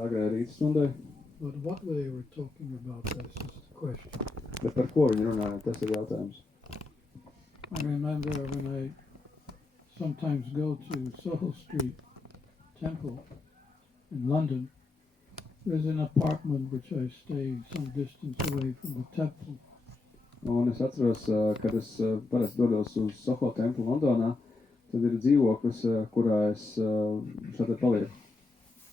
agrē rīta stundai. But what they were talking about, this is the question. Bet par ko viņi runāja, tas ir jautājums. I remember when I sometimes go to Soho Street Temple in London, there's an apartment which I stay some distance away from the temple. Un es atceros, kad es parasti dodos uz Soho templu Londonā, tad ir dzīvoklis, kurā es šādi palieku.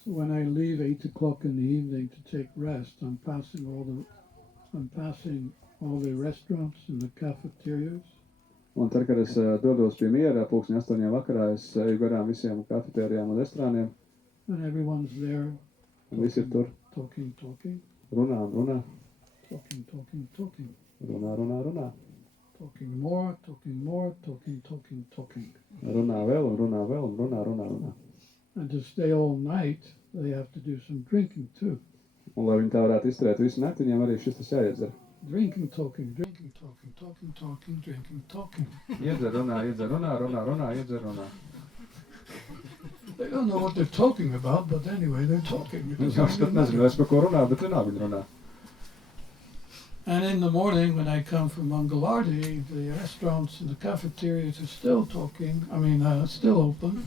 So when I leave 8 o'clock in the evening to take rest, I'm passing all the restaurants and the cafeterias. Un tad, kad es dodos pie miera, 8:00 vakarā, es eju garām visiem kafetērijām un restorāniem. And everyone's there. Un visi ir tur. Talking. Runā. Talking. Runā. Talking more. Runā vēl. And to stay all night, they have to do some drinking too. Un, lai viņi tā varētu izturēt visu nakti, viņiem arī šis tas jāiedzer. Drinking, talking. Iedzer, runā, iedzer, runā. They don't know what they're talking about, but anyway, they're talking. Viņš pat nezinu vairs par ko runā, bet viņi runā. And in the morning, when I come from Mangalardi, the restaurants and the cafeterias are still talking. Still open.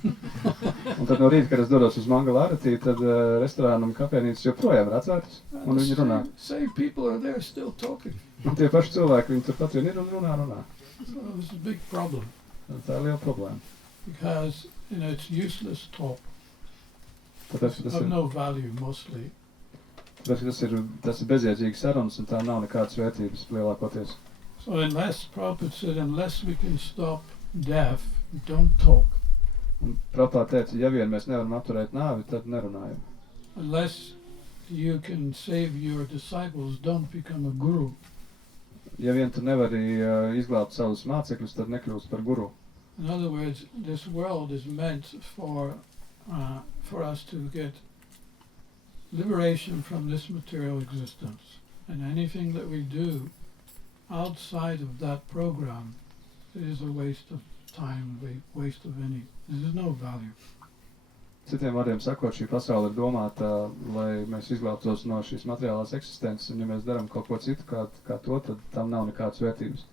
Un tad no rīta, kad es dodos uz Mangalardi, tad restorānu un kafejnīcas joprojām ir atvērtas, un viņi runā. Same people are there still talking. Un tie paši cilvēki, viņi turpat vien ir un runā. So it's a big problem. Tā ir liela problēma. Because, it's useless talk. Tāpēc, Of no value, mostly. Tas ir bezjēdzīgs sarunas, un tā nav nekādas vērtības lielākoties. So Prabhupada said, unless we can stop death, don't talk. Un Prabhupada teica, ja vien mēs nevaram apturēt nāvi, tad nerunājam. Unless you can save your disciples, don't become a guru. Ja vien tu nevari izglābt savus mācekļus, tad nekļūst par guru. In other words, this world is meant for us to get liberation from this material existence. And anything that we do outside of that program is a waste of time, waste of there is no value. Citiem vārdiem sakot, šī pasaule ir domāta, lai mēs izglābtos no šīs materiālās eksistences, un ja mēs darām kaut ko citu kā to, tad tam nav nekādas vērtības.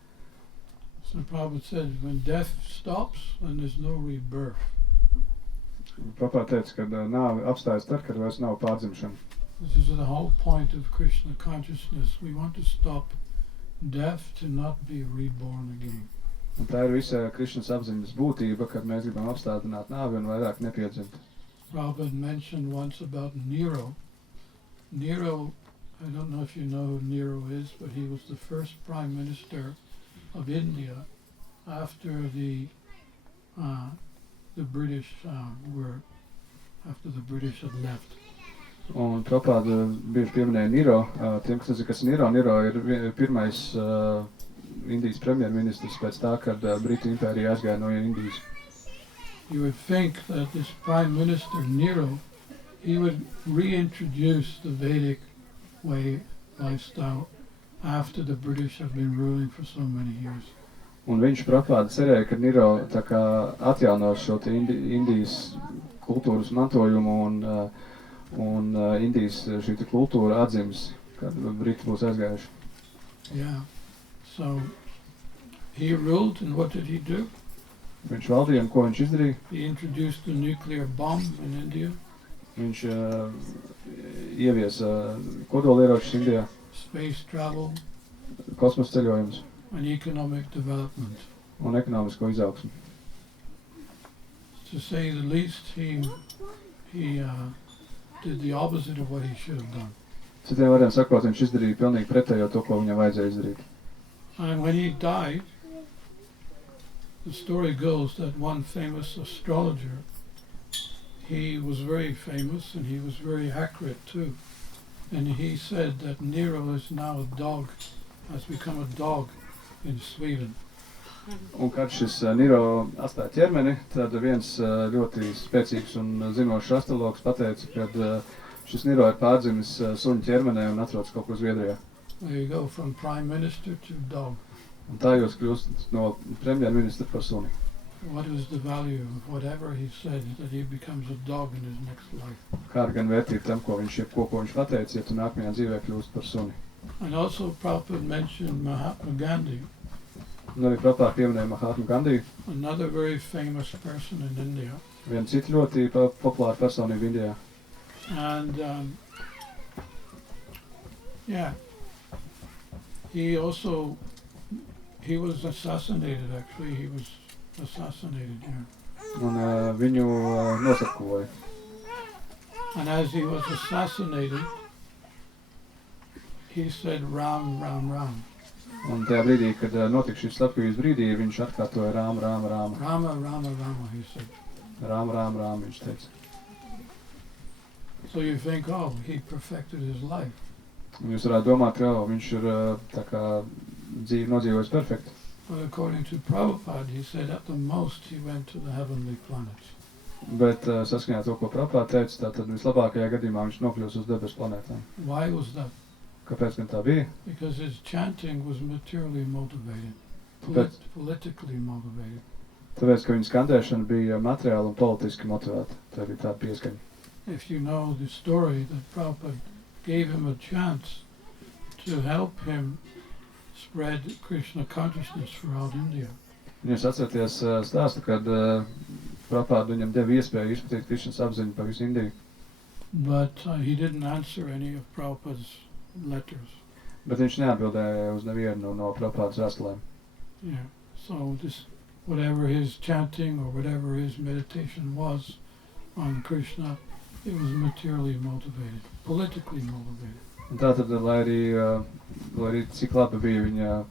So Prabhupada said, when death stops, then there's no rebirth. Prabhupada teica, ka nāve apstājas tad, kad vairs nav pārdzimšana. This is the whole point of Krishna consciousness. We want to stop death to not be reborn again. Un tā ir visa Krišnas apziņas būtība, kad mēs gribam apstādināt nāvi un vairāk nepiedzimt. Prabhupada mentioned once about Nero. Nero, I don't know if you know who Nero is, but he was the first prime minister of India after the British after the British had left. Un Prabhupada bieži pieminēja Nero. Tiem, kas nezinu, kas Nero ir pirmais Indijas premjerministrs pēc tā, kad Britu impērija aizgāja no Indijas. You would think that this prime minister Nero, he would reintroduce the Vedic lifestyle after the British have been ruling for so many years. Un viņš Prabhupada cerēja, ka Nero tā kā atjaunos šo Indijas kultūras mantojumu un Indijas šī kultūra atzims, kad Briti būs aizgājuši. Yeah. So he ruled, and what did he do? Viņš valdīja, un ko viņš izdarīja? He introduced the nuclear bomb in India. Viņš ieviesa kodolieročus Indijā. Space travel. Kosmosa ceļojums. And economic development. Un ekonomisko izaugsmu. To say the least, he did the opposite of what he should have done. Citiem vārdiem sakot, viņš izdarīja pilnīgi pretējo to, ko viņam vajadzēja izdarīt. And when he died, the story goes that one famous astrologer, he was very famous and he was very accurate too. And he said that Nero is now a dog, has become a dog in Sweden. Un kad šis Nero atstāja ķermeni, tad viens ļoti spēcīgs un zinošs astrologs pateica, ka šis Nero ir pārdzimis suņu ķermenē un atrodas kaut kur Zviedrijā. There you go, from prime minister to dog. Un tā jūs kļūst no premjerministra par suni. what is the value of whatever he said that he becomes a dog in his next life. Kāda gan vērtība tam, ko viņš pateica, ja tu nākamajā dzīvē kļūst par suni. And also Prabhupada mentioned Mahatma Gandhi, Un arī Prabhupada pieminēja Mahatma Gandhi, another very famous person in India. viena cita ļoti populāra personība Indijā. And yeah, he was assassinated actually. He was assassinated here. Un viņu noslepkavoja. And as he was assassinated, he said Ram, Ram, Ram. Un tajā brīdī, kad notika šis slepkavības brīdī, viņš atkārtoja Rāma, Rāma, Rāma. Rama, Rama, Rama, he said. Rāma, Rāma, Rāma, viņš teica. So you think, oh, he perfected his life. Un jūs varētu domāt, ka viņš ir tā kā dzīvi nodzīvojis perfekti. But according to Prabhupada, he said at the most he went to the heavenly planets. Bet saskaņā to, ko Prabhupada teica, tātad vislabākajā gadījumā viņš nokļūs uz debesu planētām. Why was that? Kāpēc gan tā bija? Because his chanting was materially motivated, Tāpēc, politically motivated. tāpēc, ka viņa skandēšana bija materiāli un politiski motivēta. Tā bija tāda pieskaņa. If you know the story that Prabhupada gave him a chance to help him spread Krishna consciousness throughout India. Un jūs atceraties stāstu, kad Prabhupada viņam deva iespēju izplatīt Krišnas apziņu pa visu Indiju. But he didn't answer any of Prabhupada's letters. Bet viņš neatbildēja uz nevienu no Prabhupadas vēstulēm. Yeah. So this, whatever his chanting or whatever his meditation was on Krishna, it was materially motivated, politically motivated. Un tātad, lai arī cik labi bija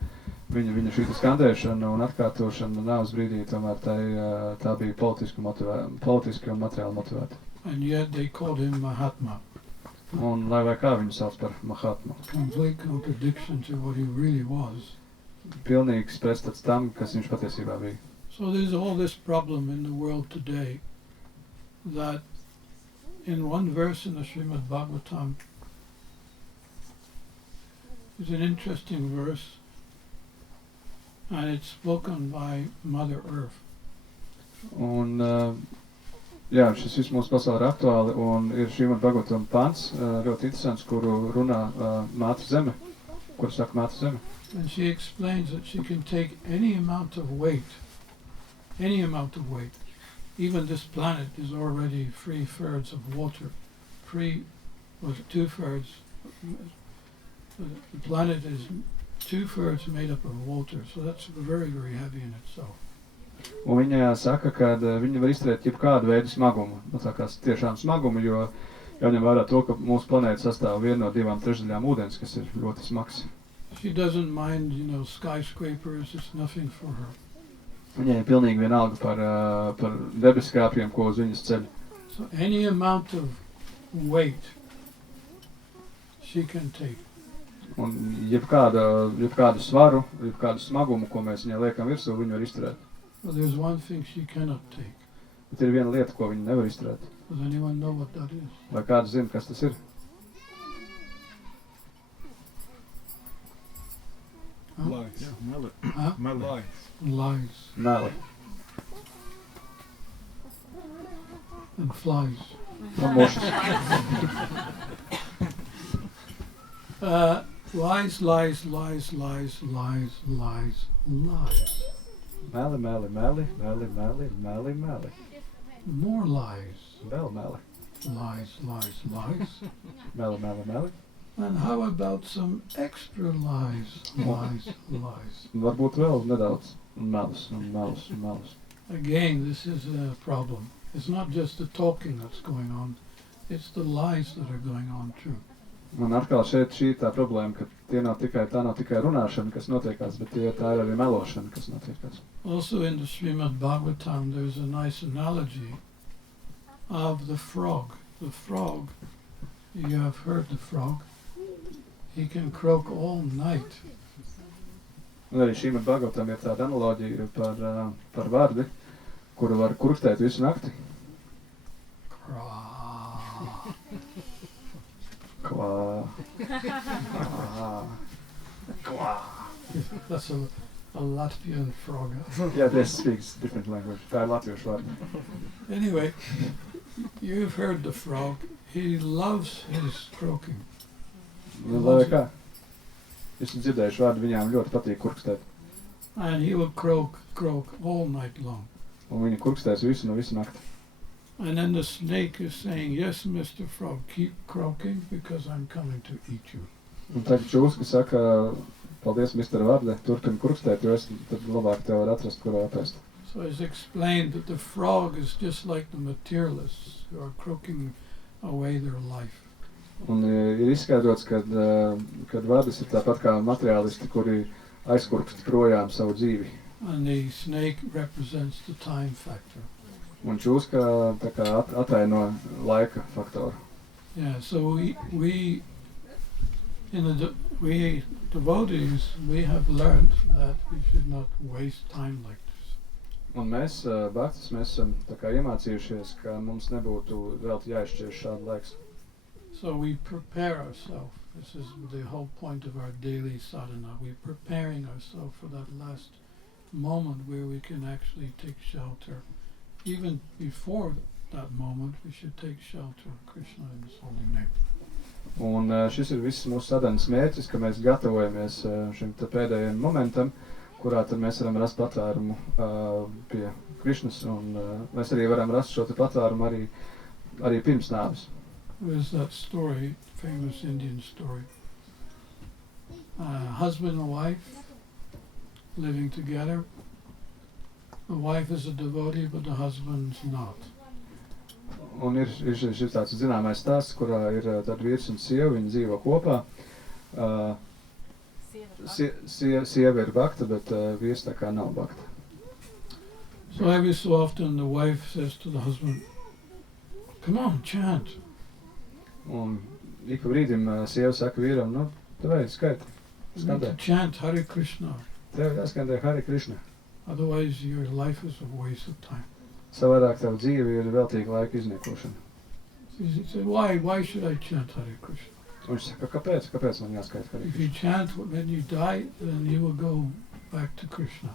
viņa šī skandēšana un atkārtošana nāves brīdī, tomēr tā bija politiski un materiāli motivēta. And yet they called him Mahatma. Un lai vai kā viņu sauc par Mahatmu. Complete contradiction to what he really was. Pilnīgs pretstats tam, kas viņš patiesībā bija. So there's all this problem in the world today that in one verse in the Srimad Bhagavatam, there's an interesting verse, and it's spoken by Mother Earth. Un, jā, šis viss mūsu pasaulē ir aktuāli, un ir Srimad Bhagavatam pants, ļoti interesants, kuru runā Māte Zeme, kuru saka Māte Zeme. And she explains that she can take any amount of weight. Even this planet is already 3/3 of water. 2/3. The planet is 2/3 made up of water, so that's very, very heavy in itself. Un viņa saka, ka viņa var izturēt jebkādu veidu smagumu, tā kā tiešām smagumu, jo jāņem vērā to, ka mūsu planēta sastāv 1/2 ūdens, kas ir ļoti smags. She doesn't mind, skyscrapers, it's nothing for her. Viņai ir pilnīgi vienalga par debeskāpiem, ko uz viņas ceļ. So any amount of weight she can take. Un jebkādu svaru, jebkādu smagumu, ko mēs viņai liekam virsū, viņa var izturēt. But there's one thing she cannot take. Bet ir viena lieta, ko viņa nevar izturēt. Does anyone know what that is? Vai kāds zina, kas tas ir? Lies. Huh? Lies. Lies Meli. and flies. Un mušas. Lies, lies, lies, lies, lies, lies, lies. Meli, meli, meli, meli, meli, meli, meli. More lies. Vēl meli. Lies, lies, lies. Meli, meli, meli. And how about some extra lies? Lies, lies. Un varbūt vēl nedaudz. Un melus, un melus, un melus. Again, this is a problem. It's not just the talking that's going on, it's the lies that are going on too. Un atkal šeit šī tā problēma, ka tā nav tikai runāšana, kas notiekās, bet tā ir arī melošana, kas notiekās. Also in the Srimad Bhagavatam, there's a nice analogy of the frog. The frog, you have heard the frog, he can croak all night. Un arī Srimad Bhagavatam ir tāda analoģija par vardi, kuru var kurkstēt visu nakti. Kvā. Kvā. That's a Latvian frog. Yeah, they speak different language. Tā ir latviešu vārdi. Anyway, you've heard the frog. He loves his croaking. Nu, lai kā? Es esmu dzirdējuši vārdu, viņām ļoti patīk kurkstēt. And he will croak all night long. Un viņi kurkstēs visu nakti. And then the snake is saying, yes, Mr. Frog, keep croaking because I'm coming to eat you. Un tagad čūska saka, paldies, Mr. Varde, turpin kurkstēt, jo es tad labāk tev var atrast, kurā apēst. So it's explained that the frog is just like the materialists who are croaking away their life. Un ir izskaidrots, kad vārdas ir tāpat kā materiālisti, kuri aizkurkst projām savu dzīvi. And the snake represents the time factor. Un čūska tā kā ataino laika faktoru. Yeah, so we devotees, we have learned that we should not waste time like this. Un mēs, bhaktis, mēs esam tā kā iemācījušies, ka mums nebūtu vēl jāizšķieš šādu laiks. So we prepare ourselves. This is the whole point of our daily sadhana. We're preparing ourselves for that last moment where we can actually take shelter. Even before that moment, we should take shelter of Krishna in His holy name. Un šis ir viss mūsu sadanas mērķis, ka mēs gatavojamies šim te pēdējiem momentam, kurā tad mēs varam rast patvērumu pie Krišnas, un mēs arī varam rast šo te patvērumu arī pirms nāves. There's that story, famous Indian story. Husband and wife living together. The wife is a devotee, but the husband's not. Un ir šis tāds zināmais stāsts, kurā ir tad vīrs un sieva, viņi dzīvo kopā. Sieva ir bhakta, bet vīrs tā kā nav bhakta. So every so often the wife says to the husband, come on, chant. Un ik pa brīdim sieva saka vīram, nu, tev skaiti, You need to skandē. chant Hare Krishna. Tev jāskandē Hare Krishna. Otherwise your life is a waste of time. Savādāk tev dzīve ir veltīga laika izniekošana. So he said, why should I chant Hare Krishna? Un viņš saka, kāpēc man jāskaita Hare If you Krishna? chant when you die, then you will go back to Krishna.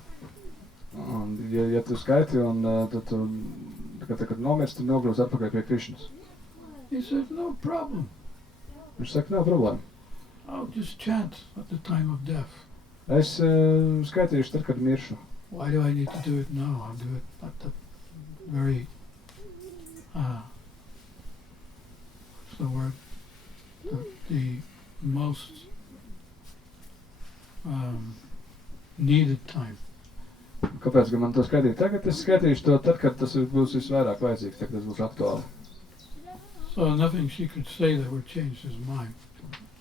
Un ja tu skaiti un tad tu, kad nomirsti, tad nogrūs atpakaļ pie Krišnas. He said, no problem. Viņš saka, nav problēma. I'll just chant at the time of death. Es skaitīšu tad, kad miršu. Why do I need to do it now? I'll do it at the very, what's the word? The most needed time. Kāpēc gan man to skaitīt? Tagad es skaitīšu to tad, kad tas būs visvairāk vajadzīgs, tad tas būs aktuāli. So nothing she could say that would change his mind.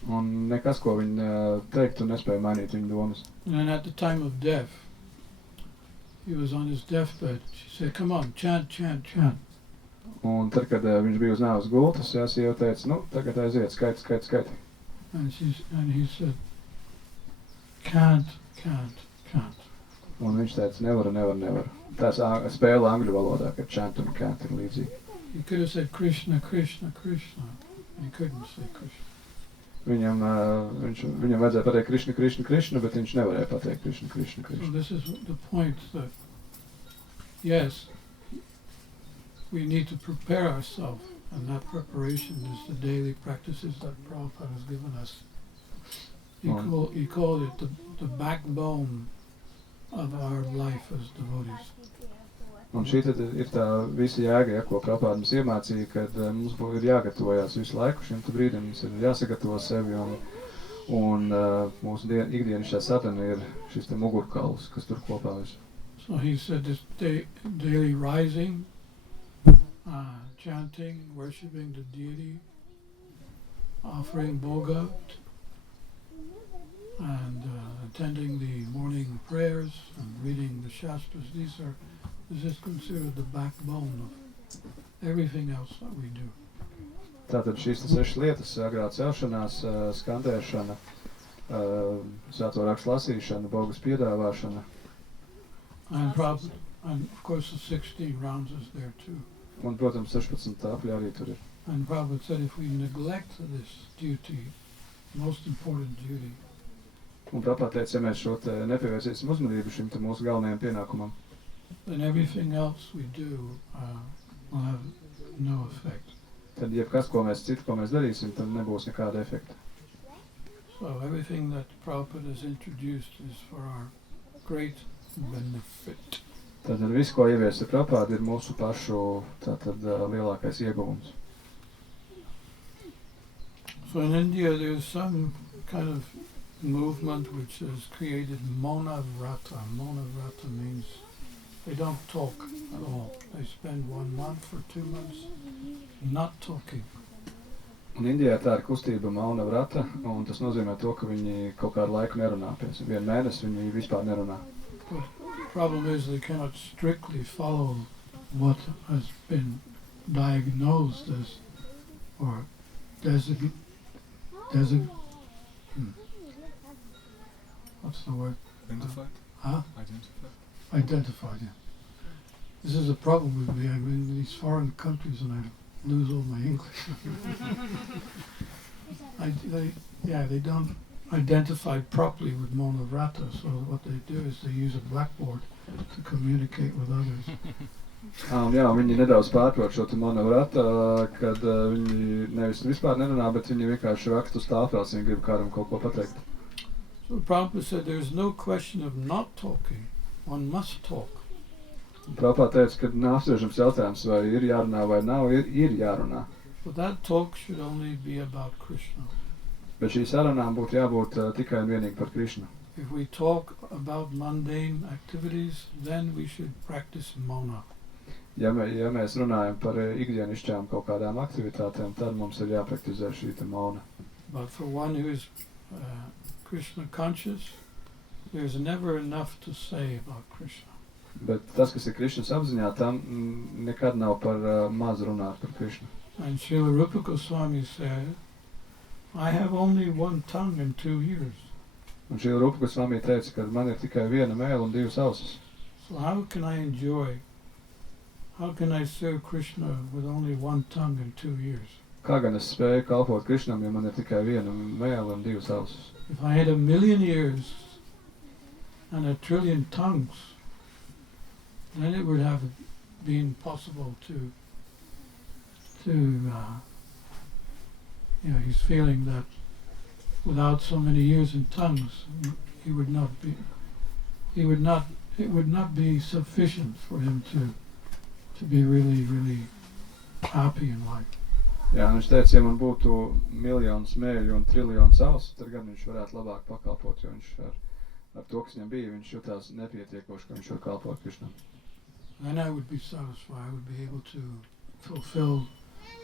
Un nekas, ko viņa teiktu, nespēja mainīt viņa domas. And then at the time of death, he was on his deathbed. She said, come on, chant, chant, chant. Un tad, kad viņš bija uz nāves gultas, sieva teica, nu, tagad aiziet, skaiti. And he said, can't. Un viņš teica, nevaru. Tās spēle angļu valodā, kad chant un can't ir līdzīgi. He could have said Krishna, Krishna, Krishna. He couldn't say Krishna. Viņam vajadzēja pateikt Krishna, Krishna, Krishna, bet viņš nevarēja pateikt Krishna, Krishna, So Krishna. this is the point that, yes, we need to prepare ourselves, and that preparation is the daily practices that Prabhupada has given us. He called it the backbone of our life as devotees. Un šī tad ir tā visa jēga, ko Prabhupada mums iemācīja, kad mums ir jāgatavojās visu laiku šim brīdim, mums ir jāsagatavo sevi, un mūsu ikdienišķā sadana ir šis te mugurkauls, kas tur kopā visu. So he said this daily rising, chanting, worshipping the deity, offering bhoga, and attending the morning prayers and reading the Shastras. This is considered the backbone of everything else that we do. Tātad šīs 6 lietas - agrā celšanās, skandēšana, svēto rakstu lasīšana, bogas piedāvāšana. And of course the 16 rounds is there too. Un, protams, 16 apļi arī tur ir. And Prabhupada said if we neglect this duty, most important duty, Un Prabhupāda teica, ja mēs šo te nepievērsīsim uzmanību šim te mūsu galvenajam pienākumam, then everything else we do will have no effect. tad jebkas, ko mēs darīsim, tad nebūs nekāda efekta. So everything that Prabhupada has introduced is for our great benefit. Tātad viss, ko ieviesa Prabhupāda, ir mūsu pašu lielākais ieguvums. So in India there's some kind of movement which has created Mona Vrata. Mona Vrata means they don't talk at all. They spend 1 month or 2 months not talking. Un Indijā tā ir kustība Mauna Vrata, un tas nozīmē to, ka viņi kaut kādu laiku nerunā. Piemēram, 1 mēnesi viņi vispār nerunā. But the problem is they cannot strictly follow what has been diagnosed as or what's the word? Identified? Huh? Identified. Identified, yeah. This is a problem with me. I'm in these foreign countries and I lose all my English. They don't identify properly with Mona Vrata, so what they do is they use a blackboard to communicate with others. Jā, viņi nedaudz pārprot šo te Mona Vrata, kad viņi nevis vispār nerunā, bet viņi vienkārši raksta uz tālfrās, viņi grib kādam kaut ko pateikt. So Prabhupada said there's no question of not talking, one must talk. Prabhupāda teica, ka nav apspriežams jautājums, vai ir jārunā vai nav, ir jārunā. But that talk should only be about Krishna. Bet šī sarunām būtu jābūt tikai un vienīgi par Krišnu. If we talk about mundane activities, then we should practice Mona. Ja mēs runājam par ikdienišķām kaut kādām aktivitātēm, tad mums ir jāpraktizē šī te Mona. But for one who is Krishna conscious, there's never enough to say about Krishna. Bet tas, kas ir Krišnas apziņā, tam nekad nav par maz runāt par Krišnu. And Srila Rupa Goswami said, I have only 1 tongue and 2 ears. Un šī Rupa Gosvami teica, ka man ir tikai 1 mēle un 2 ausis. So how can I serve Krishna with only 1 tongue and 2 ears? Kā gan es spēju kalpot Krišnam, ja man ir tikai 1 mēle un 2 ausis? If I had 1,000,000 ears and 1,000,000,000,000 tongues, then it would have been possible to he's feeling that without so many ears and tongues, it would not be sufficient for him to be really, really happy in life. Jā, viņš teica, ja man būtu miljonus mēļu un triljonus ausis, tad gan viņš varētu labāk pakalpot, jo viņš ar to, kas viņam bija, viņš jutās nepietiekoši, ka viņš var kalpot Krišnam. Then I would be satisfied. I would be able to fulfill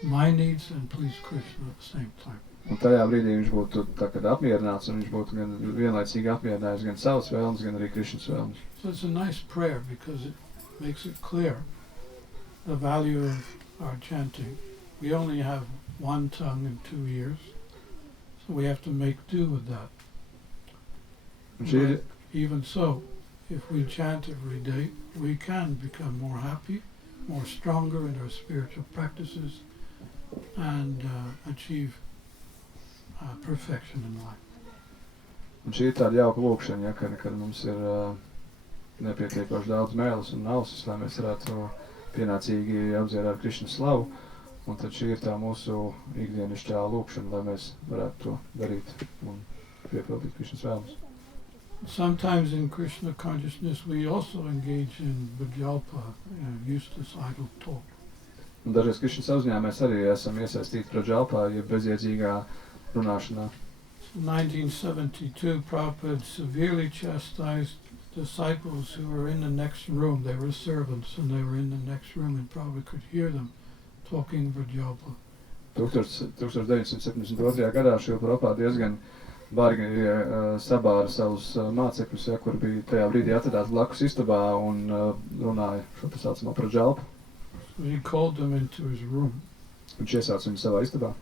my needs and please Krishna at the same time. Un tajā brīdī viņš būtu apmierināts, un viņš būtu gan vienlaicīgi apmierinājis gan savas vēlmes, gan arī Krišnas vēlmes. So it's a nice prayer because it makes it clear the value of our chanting. We only have 1 tongue and 2 ears, so we have to make do with that. But even so, if we chant every day, we can become more happy, more stronger in our spiritual practices, and achieve perfection in life. Un šī ir tāda jauka lūkšana, ja, kad mums ir nepietiekoši daudz mēles un ausis, lai mēs varētu pienācīgi apdziedāt Krišnas slavu, un tad šī ir tā mūsu ikdienišķā lūkšana, lai mēs varētu to darīt un piepildīt Krišnas vēlmes. Sometimes in Krishna consciousness we also engage in Vajalpa, useless idle talk. Un dažreiz Krišnas apziņā mēs arī esam iesaistīti Vajalpā, ja bezjēdzīgā runāšanā. In 1972, Prabhupada severely chastised disciples who were in the next room. They were servants and they were in the next room and Prabhupada could hear them talking Vajalpa. 1972. gadā šī Prabhupada diezgan bargi sabāra savus mācekļus, ja, kur bija tajā brīdī atradās blakus istabā un runāja šo tā saucamo Vajalpu. So he called them into his room. Viņš iesauca viņu savā istabā.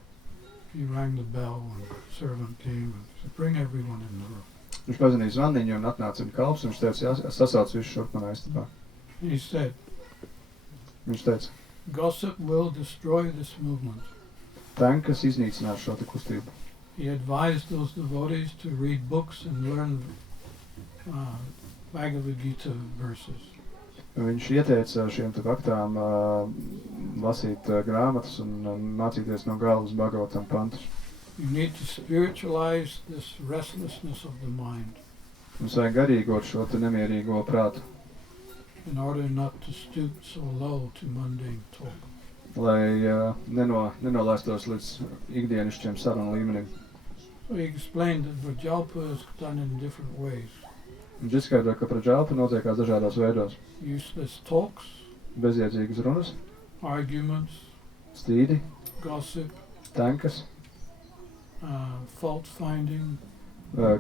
He rang the bell and the servant came and said, bring everyone in the room. Viņš pazvanīja zvaniņu un atnāca viņa kalps, un viņš teica, sasauc visu šurp manā istabā. He said, Viņš teica, gossip will destroy this movement. tankas iznīcinās šo te kustību. he advised those devotees to read books and learn Bhagavad Gita verses. Viņš ieteica šiem te baktām lasīt grāmatas un mācīties no galvas Bhagavatam pantus. You need to spiritualize this restlessness of the mind Mums vajag garīgot šo te nemierīgo prātu, in order not to stoop so low to mundane talk. lai nenolaistos līdz ikdienišķiem sarunu līmenim. So he explained that Vrajalpa is done in different ways. Viņš izskaidro, ka prajalpa notiekās dažādos veidos. Useless talks, Bezjēdzīgas runas, arguments, strīdi, gossip, tankas, fault finding,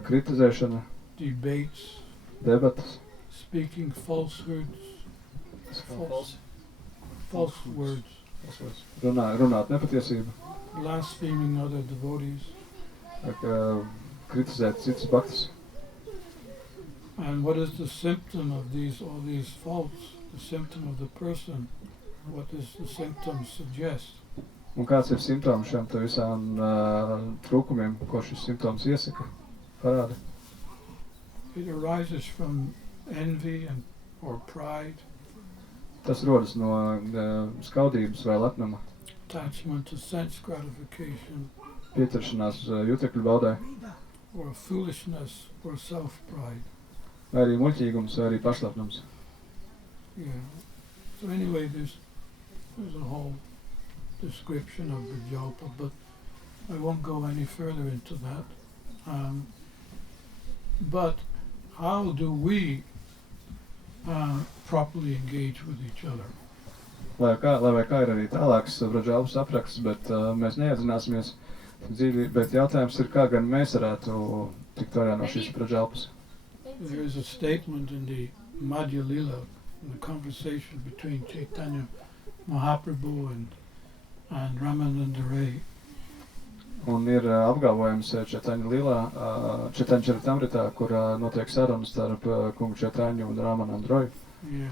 kritizēšana, debates, debatas, speaking falsehoods, false words, runāt nepatiesību, blaspheming other devotees. Kritizēt citus baktus. And what is the symptom of all these faults? The symptom of the person. What does the symptom suggest? Un kāds ir simptoms šiem te visām trūkumiem, ko šis simptoms iesaka, parāda? It arises from envy or pride, Tas rodas no skaudības vai lepnuma, attachment to sense gratification, pieķeršanās jutekļu baudē, or foolishness or self-pride. vai arī muļķīgums, vai arī pašlepnums. Yeah. So anyway, there's a whole description of Vrajalpa, but I won't go any further into that. But how do we properly engage with each other? Lai vai kā ir arī tālāks Vrajalpas apraksts, bet mēs neiedzināsimies dzīvi, bet jautājums ir, kā gan mēs varētu tikt vaļā no šīs Vrajalpas. There is a statement in the Madhya Lila, in the conversation between Chaitanya Mahaprabhu and Ramananda Ray. Un ir apgalvojums Chaitanya Lilā, Chaitanya Charitamritā, kur notiek sarunas starp kungu Chaitanyu un Ramananda Royu. Yeah.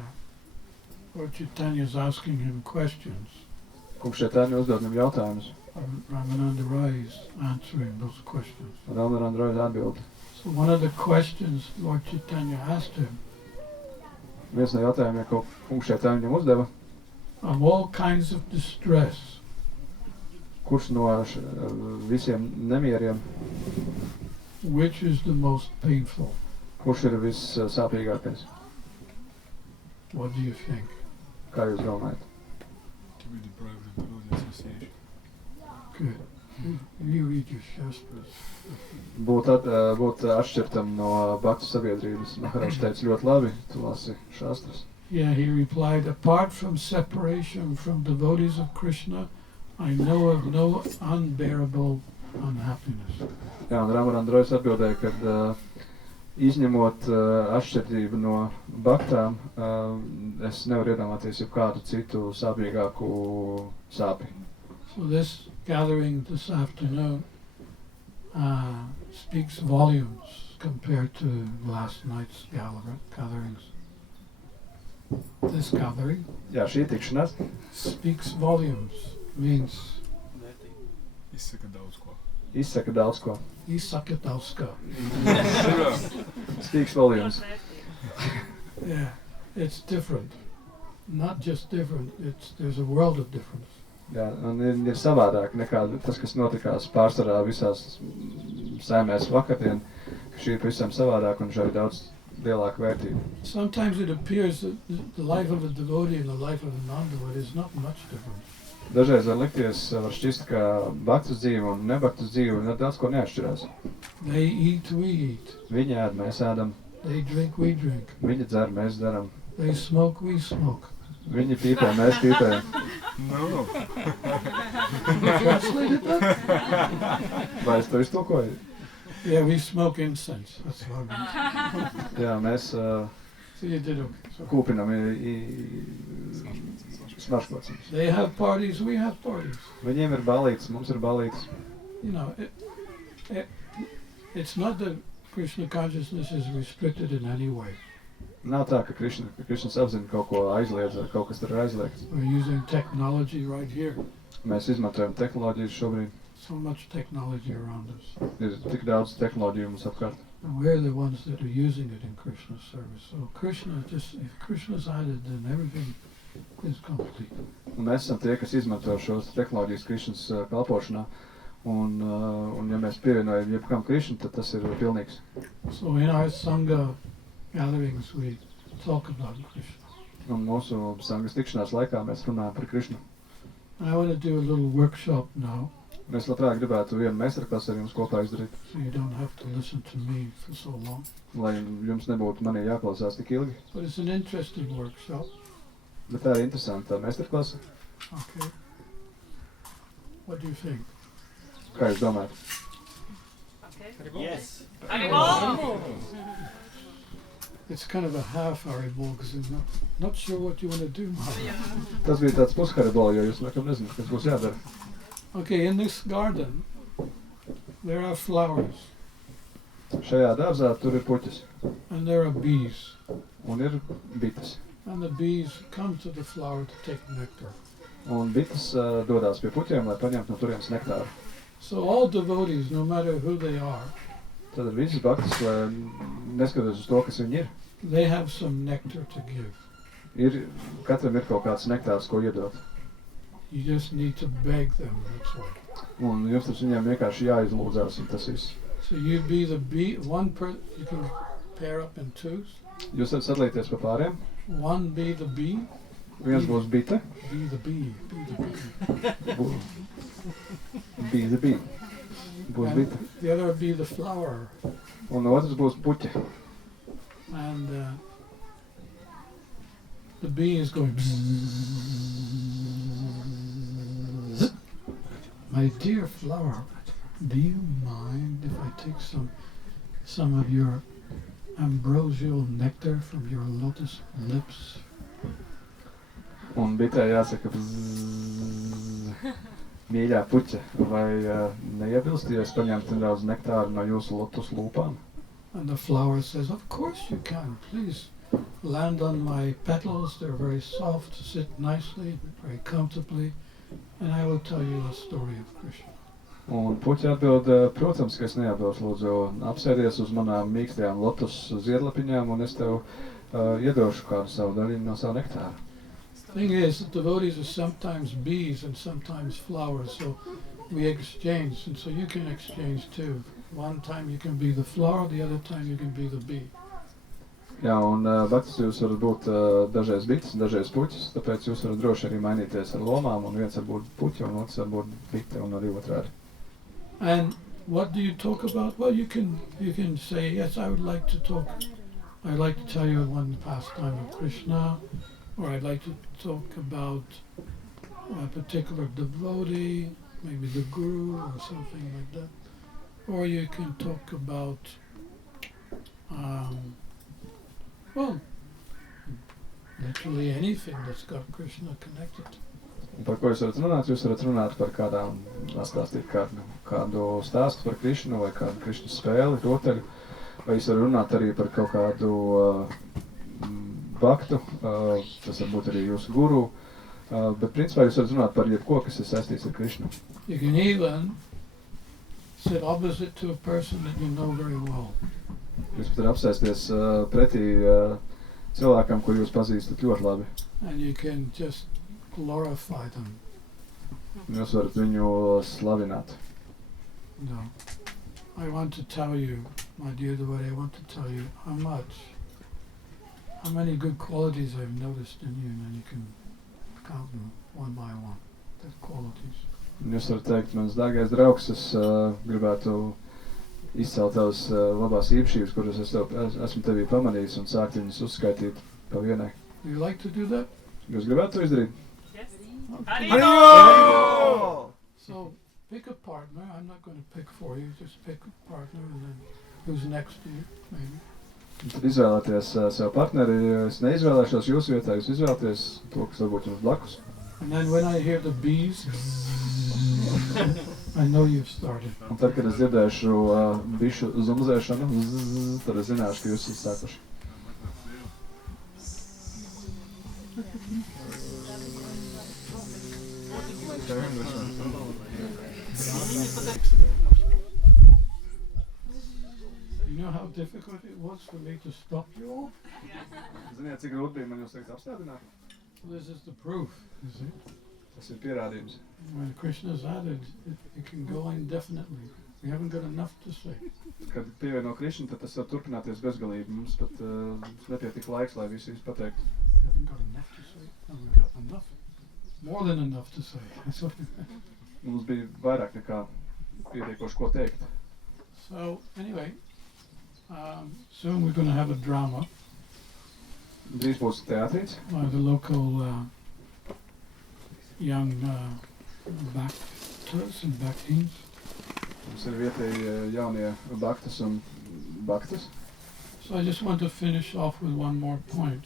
Or Chaitanya is asking him questions. Kungs Chaitanya uzdod viņam jautājumus, Ramananda Ray is answering those questions. un Ramananda Royu atbild. So one of the questions Lord Chaitanya asked him, Viens no jautājumiem, ko kungs Chaitanya viņam uzdeva, of all kinds of distress, kurš no visiem nemieriem, which is the most painful? kurš ir vissāpīgākais? What do you think? Kā jūs domājat? To be deprived of devotee association. Good. You read your Shastras. Būt atšķirtam no bhaktu sabiedrības. Viņš teica ļoti labi, tu lasi šāstras. Yeah, he replied, apart from separation from devotees of Krishna, I know of no unbearable unhappiness. Jā, un Ramananda Rojas atbildēja, ka izņemot atšķirtību no bhaktām, es nevaru iedomāties jau kādu citu sāpīgāku sāpi. So this gathering this afternoon speaks volumes compared to last night's gatherings. This gathering Jā, šī tikšanās speaks volumes, means Izsaka daudz ko. izsaka daudz ko. Isakatauska. Speaks volumes. Yeah, it's different. Not just different, there's a world of difference. Jā, un ir savādāk nekā tas, kas notikās pārsvarā visās saimēs vakardien, ka šī ir pavisam savādāk un šeit daudz lielāka vērtība. Sometimes it appears that the life of a devotee and the life of a non-devotee is not much different. Dažreiz var likties, var šķist, ka bhaktas dzīve un nebhaktas dzīve daudz ko neatšķirās. They eat, we eat. Viņi ēd, mēs ēdam, They drink, we drink. viņi dzer, mēs dzeram, They smoke, we smoke. viņi pīpē, mēs pīpējam. No. Translated that? Vai es to iztulkoju? Yeah, we smoke incense. That's what I mean. Jā, mēs So you did okay. So kūpinam smaržkociņus. they have parties, we have parties. Viņiem ir balītes, mums ir balītes. You know, it's not that Krishna consciousness is restricted in any way. Nav tā, ka Krišnas apzina kaut ko aizliedz, vai kaut kas tur ir aizliegts. We're using technology right here. Mēs izmantojam tehnoloģijas šobrīd. So much technology around us. Ir tik daudz tehnoloģiju mums apkārt. And we're the ones that are using it in Krishna's service. So Krishna if Krishna's added, then everything is complete. Un mēs esam tie, kas izmanto šos tehnoloģijas Krišnas kalpošanā. Un ja mēs pievienojam jebkam Krišnu, tad tas ir pilnīgs. So in our Sangha gatherings we talk about Krishna. Un mūsu sangas tikšanās laikā mēs runājam par Krišnu. I want to do a little workshop now. Mēs labprāt gribētu vienu meistarklasu ar jums kopā izdarīt, So you don't have to listen to me for so long. lai jums nebūtu manī jāklausās tik ilgi. But it's an interesting workshop. Bet tā ir interesanta meistarklasa. Okay. What do you think? Kā jūs domājat? Yes. It's kind of a half Haribol because I'm not sure what you want to do, Maharaj. Tas bija tāds pusharibola, jo jūs nekam nezināt, kas būs jādara. Okay, in this garden there are flowers Šajā dārzā tur ir puķis and there are bees. un ir bites. And the bees come to the flower to take nectar. Un bites dodās pie puķiem, lai paņemtu no turienes nektāru. So all devotees, no matter who they are, Tad ir visas baktas, lai neskatoties uz to, kas viņi ir. they have some nectar to give. Katram ir kaut kāds nektārs, ko iedot. You just need to beg them, that's all. Un jums tas viņiem vienkārši jāizlūdzās, un tas viss. So you be the bee, you can pair up in twos. Jūs varat sadalīties pa pāriem. One be the bee, Viens būs bite. be the bee, be the bee. Be the bee. Būs And bite. the other be the flower. Un otrs būs puķi. And the bee is going bzzz. My dear flower, do you mind if I take some of your ambrosial nectar from your lotus lips? Un bitē jāsaka bzzz. Mīļā puķe, vai neiebilst, ja es paņemtu nedaudz nektāru no jūsu lotus lūpām? And the flower says, of course you can. Please land on my petals. They're very soft, sit nicely, very comfortably, and I will tell you the story of Krishna. Un puķi atbild, protams, ka es neatbilstu, lūdzu, apsēdies uz manām mīkstajām lotus ziedlapiņām, un es tev iedošu kādu savu daļiņu no savu nektāru. Thing is, the devotees are sometimes bees and sometimes flowers, so we exchange, and so you can exchange too. One time you can be the flower, the other time you can be the bee. Jā, un baktas jūs varat būt dažreiz bites, dažreiz puķis, tāpēc jūs varat droši arī mainīties ar lomām, un viens var būt puķi, un otrs var būt bite, un arī otrādi. And what do you talk about? Well, you can say, yes, I'd like to tell you one pastime of Krishna, or I'd like to talk about a particular devotee, maybe the guru or something like that. Or you can talk about, literally anything that's got Krishna connected. Un par ko jūs varat runāt? Jūs varat runāt par kādām, stāstīt kādu stāstu par Krišnu, vai kādu Krišnas spēli, rotaļu, vai jūs varat runāt arī par kaut kādu baktu, tas var būt arī jūsu guru, bet principā jūs varat runāt par jebko, kas ir saistīts ar Krišnu. You can even sit opposite to a person that you know very well. Jūs pat varat apsēsties pretī cilvēkam, ko jūs pazīstat ļoti labi. And you can just glorify them. Jūs varat viņu slavināt. No. I want to tell you, my dear devotee, I want to tell you how many good qualities I've noticed in you, and then you can count them one by one, the qualities. Un jūs varat teikt, mans dārgais draugs, es gribētu izcelt tavas labās īpašības, kuras esmu tevī pamanījis, un sākt viņas uzskaitīt pa vienai. Do you like to do that? Jūs gribētu to izdarīt? Haribol! So pick a partner. I'm not going to pick for you. Just pick a partner, and then who's next to you, maybe. Un tad izvēlēties sev partneri. Es neizvēlēšos jūsu vietā, jūs izvēlēties to, kas varbūt jums blakus. And then when I hear the bees, I know you've started. Un tad, kad es dzirdēšu bišu zumzēšanu, tad es zināšu, ka jūs esat sākuši. You know how difficult it was for me to stop you all? Ziniet, cik grūti bija man jūs teikt apstādināt? This is the proof, you see. Tas ir pierādījums. When Krishna's added, it can go indefinitely. We haven't got enough to say. Kad pievieno Krišnu, tad tas var turpināties bezgalīgi. Mums pat nepietika laiks, lai visu pateiktu. We haven't got enough to say. No, we've got enough. More than enough to say. That's what Mums bija vairāk nekā pietiekoši ko teikt. So, anyway, soon we're going to have a drama Drīz būs teātrīts. by the local young Bhaktas and Bhaktins. Mums ir vietēji jaunie baktas un baktas. So I just want to finish off with one more point.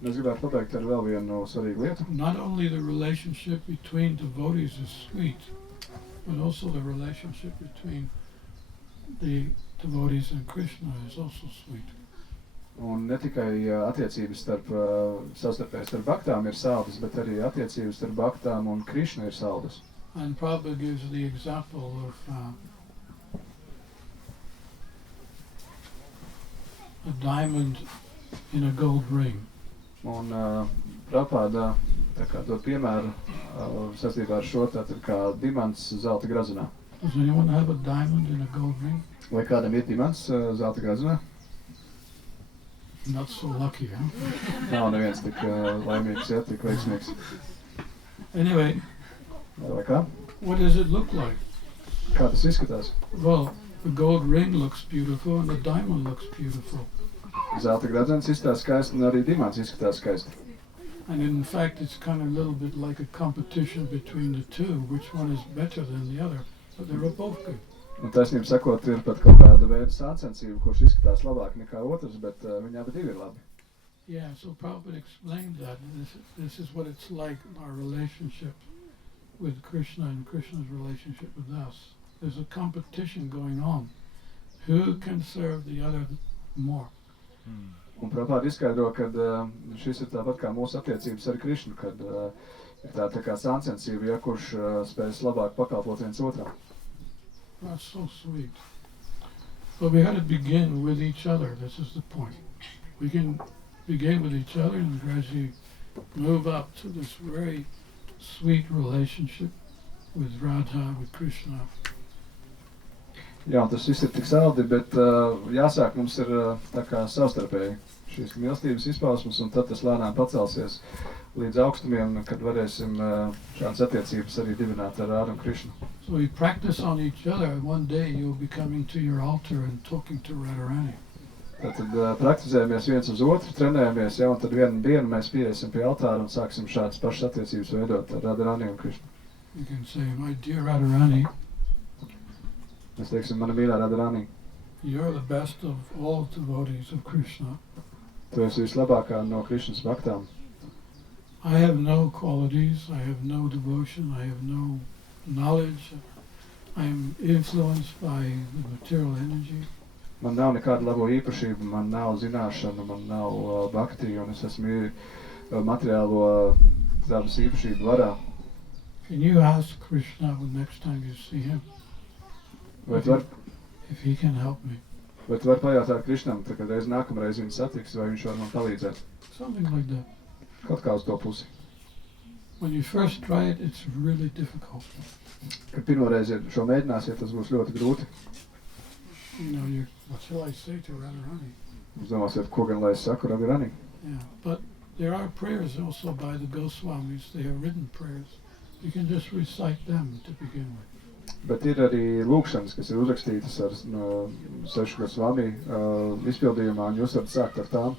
Es gribētu pabeigt ar vēl vienu svarīgu lietu. Not only the relationship between devotees is sweet, but also the relationship between the devotees and Krishna is also sweet. Un ne tikai attiecības savstarpēji starp baktām ir saldas, bet arī attiecības starp baktām un Krišnu ir saldas. And Prabhupada gives the example of a diamond in a gold ring. Un Prabhupada tā kā dod piemēru saistībā ar šo, tātad kā dimants zelta grazinā. Does anyone have a diamond in a gold ring? Vai kādam ir dimants zelta grazinā? Not so lucky, huh? Nav neviens tik laimīgs, ja, tik veiksmīgs. Anyway, Vai kā? what does it look like? Kā tas izskatās? Well, the gold ring looks beautiful and the diamond looks beautiful. Zelta gradzens izskatās skaisti un arī dimants izskatās skaisti. And in fact, it's kind of a little bit like a competition between the two, which one is better than the other. But they're both good. Un taisnība sakot, ir pat kaut kāda veida sācensība, kurš izskatās labāk nekā otrs, bet viņi abi divi ir labi. Yeah, so Prabhupada explained that. This is what it's like in our relationship with Krishna and Krishna's relationship with us. There's a competition going on. Who can serve the other more? Un Prabhupada izskaidro, ka šis ir tāpat kā mūsu attiecības ar Krišnu, kad ir tā kā sācensība, ja kurš spēs labāk pakalpot viens otram. That's so sweet. But we got to begin with each other. This is the point. We can begin with each other and gradually move up to this very sweet relationship with Radha, with Krishna. Jā, un tas viss ir tik saldi, bet jāsāk mums ir tā kā savstarpēji šīs mīlestības izpausmes, un tad tas lēnām pacelsies līdz augstumiem, kad varēsim šādas attiecības arī dibināt ar Rādu un Krišnu. So we practice on each other, and one day you'll be coming to your altar and talking to Radharani. Tātad praktizējamies viens uz otru, trenējamies, ja, un tad vienu dienu mēs pieiesim pie altāra un sāksim šādas pašas attiecības veidot ar Radharani un Krišnu. You can say, my dear Radharani, Mēs teiksim, mana mīļā Radharani, you're the best of all devotees of Krishna. tu esi vislabākā no Krišnas baktām. I have no qualities, I have no devotion, I have no knowledge. I am influenced by the material energy. Man nav nekāda labo īpašība, man nav zināšana, man nav bhakti, un es esmu materiālo dabas īpašību varā. Can you ask Krishna the next time you see him Vai tu if he can help me? vari pajautāt Krišnam, tad, kad reiz nākamreiz viņu satiks, vai viņš var man palīdzēt? Something like that. Kaut kā uz to pusi. When you first try it, it's really difficult. Kad pirmoreiz šo mēģināsiet, tas būs ļoti grūti. You know, what shall I say to Radharani? Jūs domāsiet, ko gan lai es saku Radharani? Yeah, but there are prayers also by the Goswamis. They have written prayers. You can just recite them to begin with. Bet ir arī lūkšanas, kas ir uzrakstītas ar Sešu Gosvami izpildījumā, un jūs varat sākt ar tām.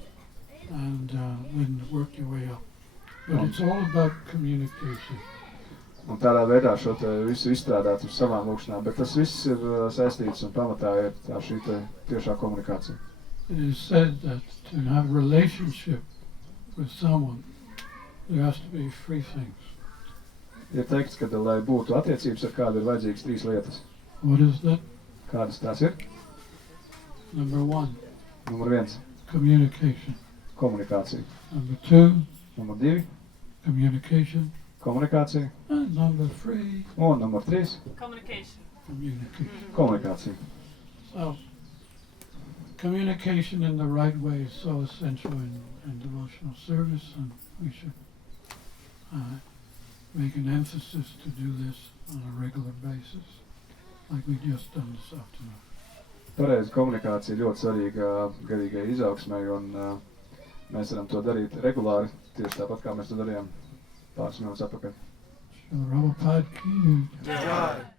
And then work your way up. But it's all about communication. Un tādā veidā šo te visu izstrādāt uz savām lūkšanām, bet tas viss ir saistīts un pamatā ir tā šī te tiešā komunikācija. It is said that to have a relationship with someone, there has to be three things. Ir teikts, ka, lai būtu attiecības ar kādu, ir vajadzīgas 3 lietas. What is that? Kādas tās ir? Number 1, Numur 1 – communication. – komunikācija. Number 2, Numur 2 communication. – komunikācija. And number 3, Un numur 3 Communication. – communication. Komunikācija. So, communication in the right way is so essential in devotional service, and we should make an emphasis to do this on a regular basis, like we just done this afternoon. Pareiza komunikācija ļoti svarīga garīgai izaugsmai, un mēs varam to darīt regulāri, tieši tāpat kā mēs to darījām pāris minūtes atpakaļ. Srila Prabhupada ki Jai.